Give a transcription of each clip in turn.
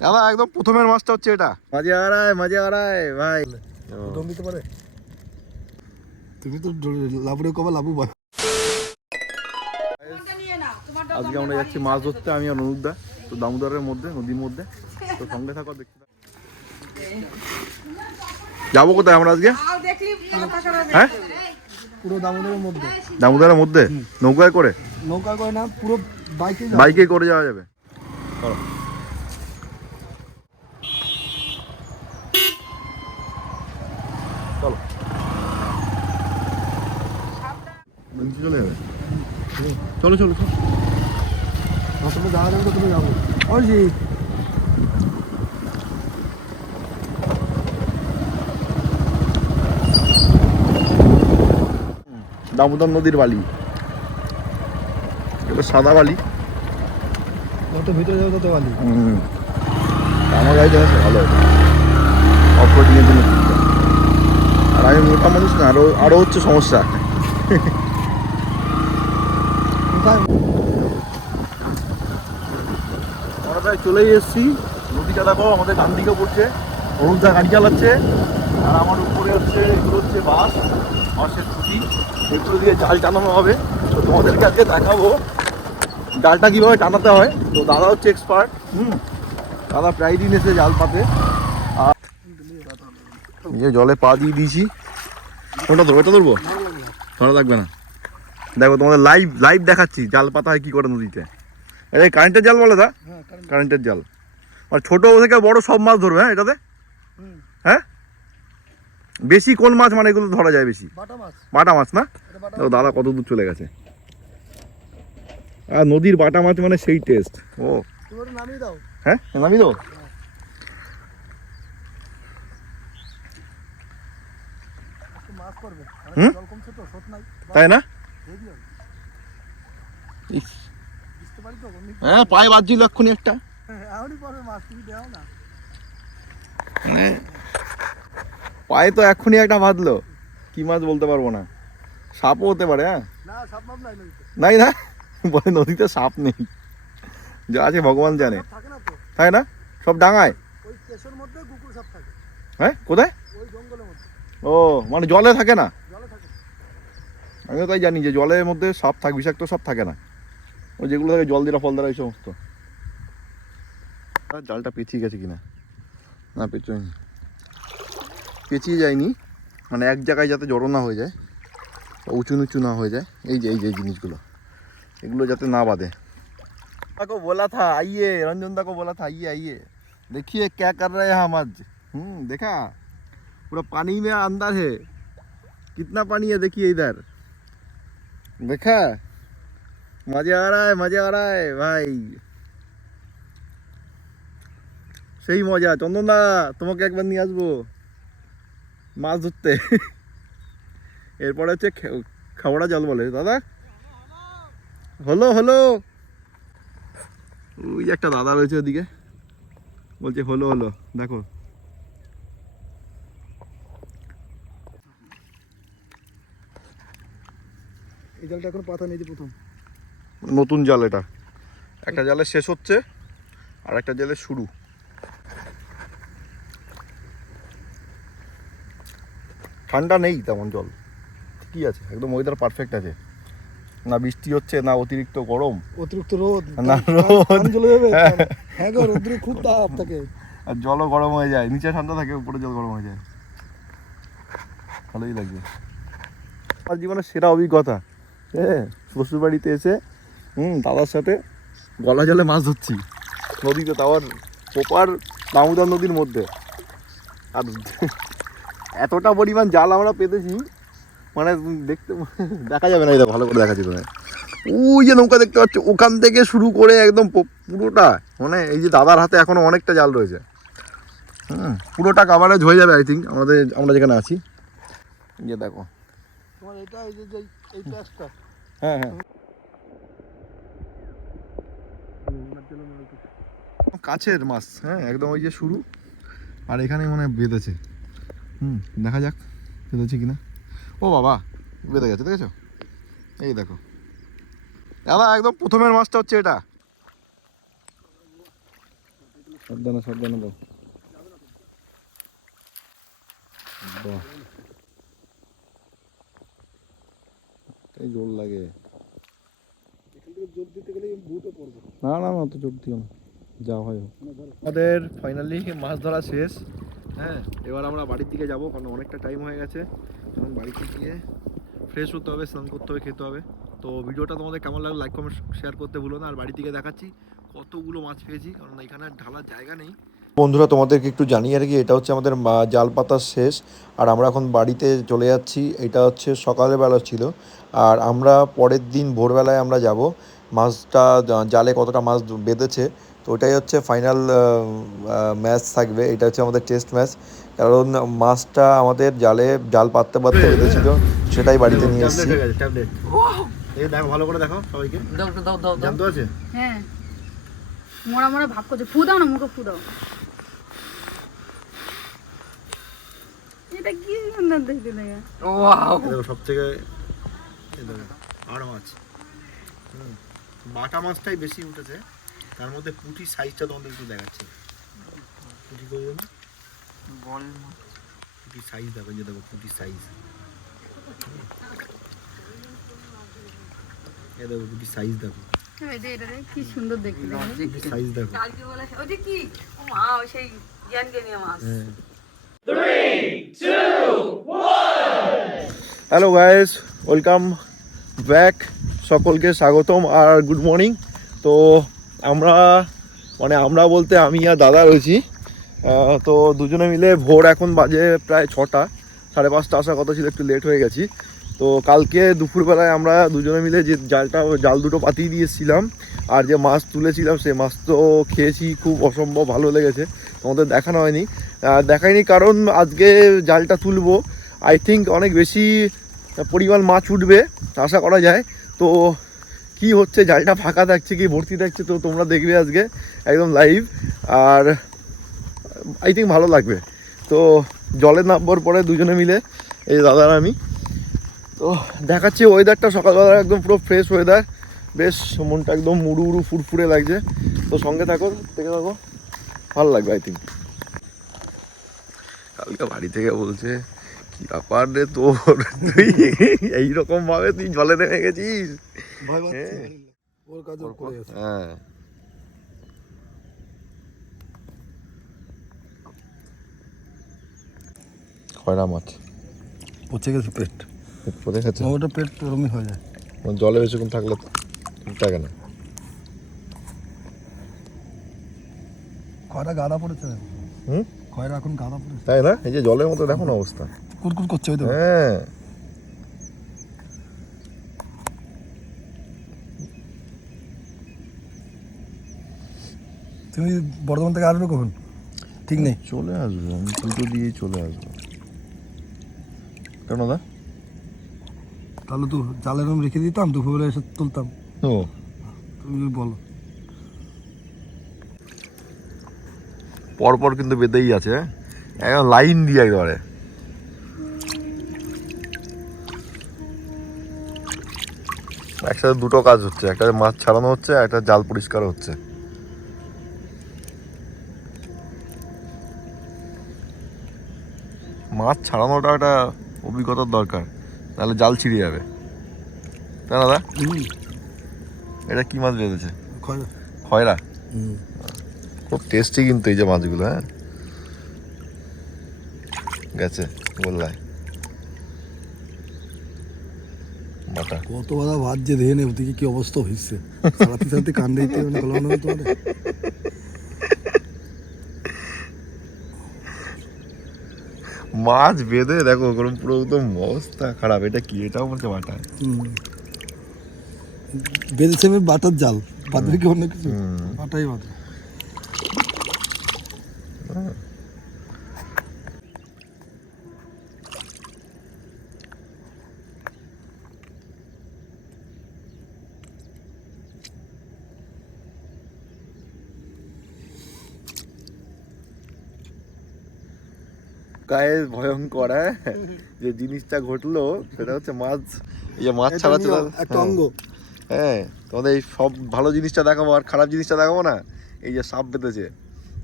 দাদা একদম প্রথমের মাছটা হচ্ছে এটা। মাঝে আড়ায় মাঝে আড়ায় ভাই। দম দিতে পারে? তুমি তো লাভুরে কবা লাভু বল আজকে আমরা যাচ্ছি মাছ ধরতে আমি আর অনুদা তো দামোদরের মধ্যে নদীর মধ্যে। তো সঙ্গে থাকো দেখতে যাব কোথায় আমরা আজকে? হ্যাঁ? পুরো দামোদরের মধ্যে। দামোদরের মধ্যে? নৌকায় করে? নৌকা করে না পুরো বাইকে বাইকে করে যাওয়া যাবে? চলো। চলো চলে যাবে? চলো চলো চলো। তুমি যাওয়া যাবে তো, তুমি যাব ওই দামোদর নদীর বালি। এটা সাদা বালি। যত ভিতরে যাবে তত ভালো। হুম। আমার গাড়িটা আছে ভালো অফ রোডিংয়ের জন্য আর আমি মোটা মানুষ না আরও আরও হচ্ছে সমস্যা। আমরা প্রায় চলেই এসেছি। নদীটা দেখো আমাদের ডান দিকে পড়ছে। অরুণদা গাড়ি চালাচ্ছে। আর আমার উপরে হচ্ছে এগুলো হচ্ছে বাস। বাসের খুঁটি। এগুলো দিয়ে জাল টানানো হবে। তো তোমাদেরকে আজকে দেখাবো। জালটা কীভাবে টানাতে হয়? তো দাদা হচ্ছে এক্সপার্ট হুম। দাদা প্রায় দিন এসে জাল পাতে। আর জলে পা দিয়ে দিয়েছি। ওটা ধরবো? ওটা ধরবো? ধরা লাগবে না। দেখো তোমাদের লাইভ লাইভ দেখাচ্ছি জাল পাতা হয় কী করে নদীতে। এটা কারেন্টের জাল বলে দা হ্যাঁ কারেন্টের জাল। আর ছোট থেকে বড় সব মাছ ধরবে হ্যাঁ এটাতে? হ্যাঁ? বেশি কোন মাছ মানে এগুলো ধরা যায় বেশি? বাটা মাছ। না? দাদা কত দূর চলে গেছে। আর নদীর বাটা মাছ মানে সেই টেস্ট ও। নামিয়ে দাও। হ্যাঁ? নামি দেবো একটু মাছ পড়বে। আর হুম? জল কমছে তো শোধ নাই। তাই না? হ্যাঁ পায়ে বাজছিল এক্ষুনি একটা। এখনই মাছ তুমি দেও না। মানে পায়ে তো এক্ষুনি একটা বাঁধলো কি মাছ বলতে পারব না। সাপও হতে পারে হ্যাঁ? নাই না? বলে নদীতে সাপ নেই। যা আছে ভগবান জানে। তাই না? সব ডাঙায়? হ্যাঁ? কোথায়? ও মানে জলে থাকে না? আমিও তাই জানি যে জলের মধ্যে সাপ থাকে, বিষাক্ত সাপ থাকে না। ওই যেগুলো থাকে জল দিরা ফল দ্বারা এই সমস্ত। জালটা পেঁচিয়ে গেছে কিনা? না, পেঁচোয়নি। পেঁচিয়ে যায়নি। মানে এক জায়গায় যাতে জড়ো না হয়ে যায় উঁচু নিচু না হয়ে যায়, এই যে এই যে জিনিসগুলো। এগুলো যাতে না বাঁধে को बोला था आइए रंजन दा को बोला था आइए आइए देखिए क्या कर रहे हैं हम आज हम्म देखा पूरा पानी में अंदर है कितना पानी है देखिए इधर देखा मजा आ रहा है मजा आ रहा है भाई সেই মজা চন্দনদা তোমাকে একবার নিয়ে আসবো মাছ ধরতে এরপরে হচ্ছে খে- খাওয়াড়া জল বলে দাদা হলো হলো। ওই যে একটা দাদা রয়েছে ওদিকে। বলছে হলো হলো। দেখো। এই জলটা এখন পাতা নেই প্রথম। নতুন জাল এটা। একটা জালের শেষ হচ্ছে আর একটা জালের শুরু। ঠান্ডা নেই তেমন জল। ঠিকই আছে একদম ওয়েদার পারফেক্ট আছে। না বৃষ্টি হচ্ছে না অতিরিক্ত গরম? অতিরিক্ত রোদ না, রোদ। জ্বলে যাবে। হ্যাঁ। গো রোদ্রে খুব তাপ থাকে। আর জলও গরম হয়ে যায় নিচে ঠান্ডা থাকে উপরে জল গরম হয়ে যায়। ভালোই লাগবে আমার জীবনের সেরা অভিজ্ঞতা হ্যাঁ শ্বশুর বাড়িতে এসে হুম দাদার সাথে গলা জলে মাছ ধরছি নদীতে তাও পোপার দামোদর নদীর মধ্যে। আর এতটা পরিমাণ জাল আমরা পেতেছি মানে দেখতে দেখা যাবে না এটা ভালো করে দেখাচ্ছি তোমায়। ওই যে নৌকা দেখতে পাচ্ছ ওখান থেকে শুরু করে একদম পুরোটা মানে এই যে দাদার হাতে এখনও অনেকটা জাল রয়েছে। হুম পুরোটা কাভারেজ হয়ে যাবে আই থিঙ্ক আমাদের আমরা যেখানে আছি। যে দেখো। তোমার এটা এই যে এই হ্যাঁ হ্যাঁ। কাছের মাছ হ্যাঁ একদম ওই যে শুরু। আর এখানেই মনে হয় বেঁধেছে। হুম দেখা যাক বেঁধেছে কিনা। ও বাবা বেঁধে গেছে দেখেছ? এই দেখো। দাদা একদম প্রথমের মাছটা হচ্ছে এটা। সাবধানে সাবধানে দাও। বাহ। এই জোর লাগে। না না না তো জোর দিও না। যা হয় হোক। আমাদের ফাইনালি মাছ ধরা শেষ। হ্যাঁ এবার আমরা বাড়ির দিকে যাব কারণ অনেকটা টাইম হয়ে গেছে। এখন বাড়িতে গিয়ে ফ্রেশ হতে হবে, স্নান করতে হবে, খেতে হবে। তো ভিডিওটা তোমাদের কেমন লাগল লাইক কমেন্ট শেয়ার করতে ভুলো না। আর বাড়ি থেকে দেখাচ্ছি কতগুলো মাছ পেয়েছি, কারণ এখানে আর ঢালার জায়গা নেই। বন্ধুরা, তোমাদেরকে একটু জানিয়ে রাখি, এটা হচ্ছে আমাদের জাল পাতার শেষ। আর আমরা এখন বাড়িতে চলে যাচ্ছি, এটা হচ্ছে সকালবেলা ছিল। আর আমরা পরের দিন ভোরবেলায় আমরা যাব। মাছটা জালে কতটা মাছ বেঁধেছে তো ওটাই হচ্ছে ফাইনাল ম্যাচ থাকবে। এটা হচ্ছে আমাদের টেস্ট ম্যাচ কারণ মাছটা আমাদের জালে জাল পাততে পাততে বেঁধেছিল সেটাই বাড়িতে নিয়ে এসেছি। দেখো ভালো করে দেখো সবাইকে। দাও দাও দাও দাও আছে? হ্যাঁ। মোড়া মোড়া ভাব করছে। ফু দাও না মুখে ফু দাও। এটা কি সুন্দর দেখতে লাগে। ওয়াও দেখো সব আর মাছ বাটা মাছটাই বেশি উঠেছে। তার মধ্যে পুঁটির সাইজটা তোমাদের একটু দেখাচ্ছি। পুঁটি করবে না? বল পুঁটির সাইজ দেখো যে দেখো পুঁটির সাইজ এ দেখো পুঁটির সাইজ দেখো। কি সুন্দর দেখতে সাইজ দেখো। কালকে বলে কি? ও মা সেই জ্ঞানকে নিয়ে মাছ হ্যাঁ। হ্যালো গাইস ওয়েলকাম ব্যাক সকলকে স্বাগতম আর গুড মর্নিং তো আমরা মানে আমরা বলতে আমি আর দাদা রয়েছি। তো দুজনে মিলে ভোর এখন বাজে প্রায় ছটা, সাড়ে পাঁচটা আসার কথা ছিল, একটু লেট হয়ে গেছি। তো কালকে দুপুরবেলায় আমরা দুজনে মিলে যে জালটা, জাল দুটো পাতিয়ে দিয়েছিলাম আর যে মাছ তুলেছিলাম, সেই মাছ তো খেয়েছি, খুব অসম্ভব ভালো লেগেছে। তোমাদের দেখানো হয়নি। দেখায়নি কারণ আজকে জালটা তুলবো। আই থিঙ্ক অনেক বেশি পরিমাণ মাছ উঠবে, আশা করা যায়। তো কি হচ্ছে? জালটা ফাঁকা থাকছে কি? ভর্তি থাকছে তো তোমরা দেখবে আজকে। একদম লাইভ আর আই থিঙ্ক ভালো লাগবে। তো, জলে নামবার পরে দুজনে মিলে, এই দাদার আমি। তো, দেখাচ্ছি ওয়েদারটা সকালবেলা একদম পুরো ফ্রেশ ওয়েদার বেশ, মনটা একদম মুড়ু উড়ু ফুরফুরে লাগছে। তো, সঙ্গে থাকো, দেখে থাকো। ভালো লাগবে আই থিঙ্ক কালকে বাড়ি থেকে বলছে কি ব্যাপার রে তোর তুই এইরকম ভাবে তুই জলে নেমে গেছিস? হ্যাঁ। হ্যাঁ। খয়রা মাছ। পচে গেছে পেট। পড়ে গেছে? ওটা পেট হয়ে যায়। মানে জলে বেশিক্ষণ থাকলে তো ঠিক থাকে না। খয়রা গাদা পড়েছে হুম? খয়রা এখন গাদা পড়েছে। তাই না? এই যে জলের মতো দেখো না অবস্থা। কুরকুর করছে ওই তো হ্যাঁ তুমি বর্ধমান থেকে আসবে কখন ঠিক নেই চলে আসব আমি দুটো দিয়ে চলে আসব কেন দা তাহলে তো জালের রুম রেখে দিতাম দুপুরবেলা এসে তুলতাম ও তুমি বলো পরপর কিন্তু বেঁধেই আছে? একদম লাইন দিয়ে একেবারে একসাথে দুটো কাজ হচ্ছে একটা মাছ ছাড়ানো হচ্ছে একটা জাল পরিষ্কার হচ্ছে। মাছ ছাড়ানোটা একটা অভিজ্ঞতার দরকার তাহলে জাল ছিঁড়ে যাবে। তাই না দা হুম। এটা কি মাছ বেঁধেছে? খয়রা। খয়রা? খুব টেস্টি কিন্তু এই যে মাছগুলো হ্যাঁ? গেছে গোল্লায়। বাটা কত বড় ভাত যে দেখে নেব দেখি কি অবস্থা হয়েছে সারাতে সারাতে কান্দে দিতে মানে গলানো তোমার মাছ বেঁধে দেখো ওরকম পুরো একদম অবস্থা খারাপ। এটা কি? এটাও বলছে বাটা। বেঁধেছে আমি বাটার জাল। বাদে কি অন্য কিছু। বাটাই বাটা গায়ে ভয়ঙ্কর হ্যাঁ? যে জিনিসটা ঘটলো সেটা হচ্ছে মাছ এই যে মাছ ছাড়া একটা অঙ্গ হ্যাঁ। তোমাদের এই সব ভালো জিনিসটা দেখাবো আর খারাপ জিনিসটা দেখাবো না? এই যে সাপ বেঁধেছে।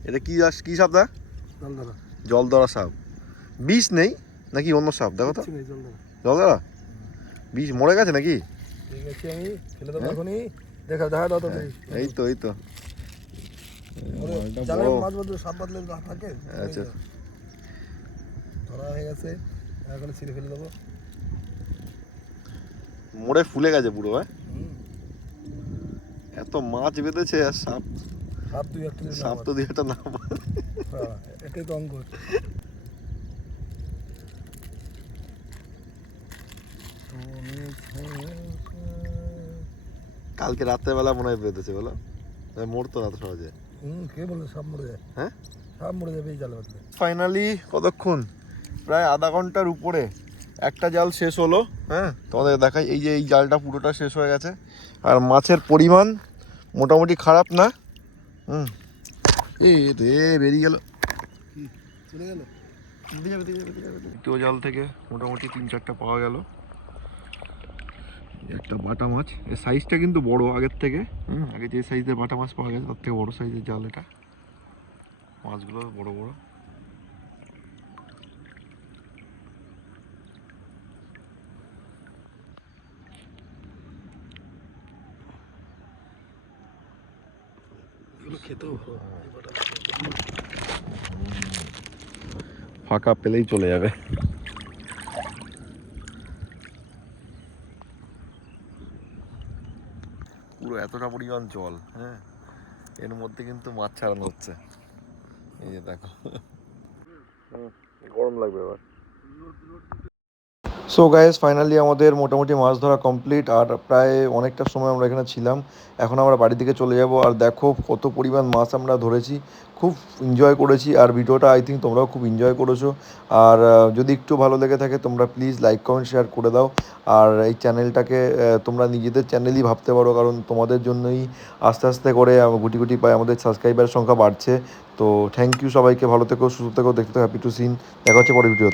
এটা কি কি সাপ দা? জল ধরা জলদরা সাপ। বিষ নেই? নাকি অন্য সাপ? দেখো তো। জল ধরা জলদরা বিষ মরে গেছে নাকি? তো হ্যাঁ, এই তো এই তো। থাকে? আচ্ছা। ধরা হয়ে গেছে। এখন ছিঁড়ে ফেলে দেবো। মোড়ে ফুলে গেছে পুরো হ্যাঁ? এত মাছ বেঁধেছে আর সাপ। সাপ দুই একটা সাপ তো দিয়ে একটা নাম হ্যাঁ, এটাই তো অঙ্ক কালকে রাত্রেবেলা মনে হয় বেঁধেছে বলো? মরতো না তো সহজে। হুম কে বলে সাপ মরে যায়? হ্যাঁ? সাপ মরে যাবে এই জালে ফাইনালি কতক্ষণ? প্রায় আধা ঘণ্টার উপরে একটা জাল শেষ হলো হ্যাঁ? তোমাদের দেখাই, এই যে এই জালটা পুরোটা শেষ হয়ে গেছে। আর মাছের পরিমাণ মোটামুটি খারাপ না? হুম। এই রে, বেরিয়ে গেল। চলে গেল দ্বিতীয় জাল থেকে মোটামুটি তিন চারটা পাওয়া গেল। একটা বাটা মাছ। এর সাইজটা কিন্তু বড় আগের থেকে। হুম, আগে যে সাইজের বাটা মাছ পাওয়া গেছে, তার থেকে বড় সাইজের জাল এটা। মাছগুলো বড় বড় এগুলো খেতেও ফাঁকা পেলেই চলে যাবে। পুরো এতটা পরিমাণ জল হ্যাঁ? এর মধ্যে কিন্তু মাছ ছাড়ানো হচ্ছে। এই যে দেখো। গরম লাগবে এবার। সো গাইস ফাইনালি আমাদের মোটামুটি মাছ ধরা কমপ্লিট আর প্রায় অনেকটা সময় আমরা এখানে ছিলাম। এখন আমরা বাড়ির দিকে চলে যাব, আর দেখো কত পরিমাণ মাছ আমরা ধরেছি। খুব এনজয় করেছি, আর ভিডিওটা আই থিঙ্ক তোমরাও খুব এনজয় করেছ। আর যদি একটু ভালো লেগে থাকে, তোমরা প্লিজ লাইক কমেন্ট শেয়ার করে দাও। আর এই চ্যানেলটাকে তোমরা নিজেদের চ্যানেলই ভাবতে পারো, কারণ তোমাদের জন্যই আস্তে আস্তে করে গুটি গুটি পায় আমাদের সাবস্ক্রাইবার সংখ্যা বাড়ছে। তো থ্যাংক ইউ সবাইকে, ভালো থেকো, সুস্থ থেকো, দেখতে হ্যাপি টু সিন দেখা হচ্ছে পরের ভিডিওতে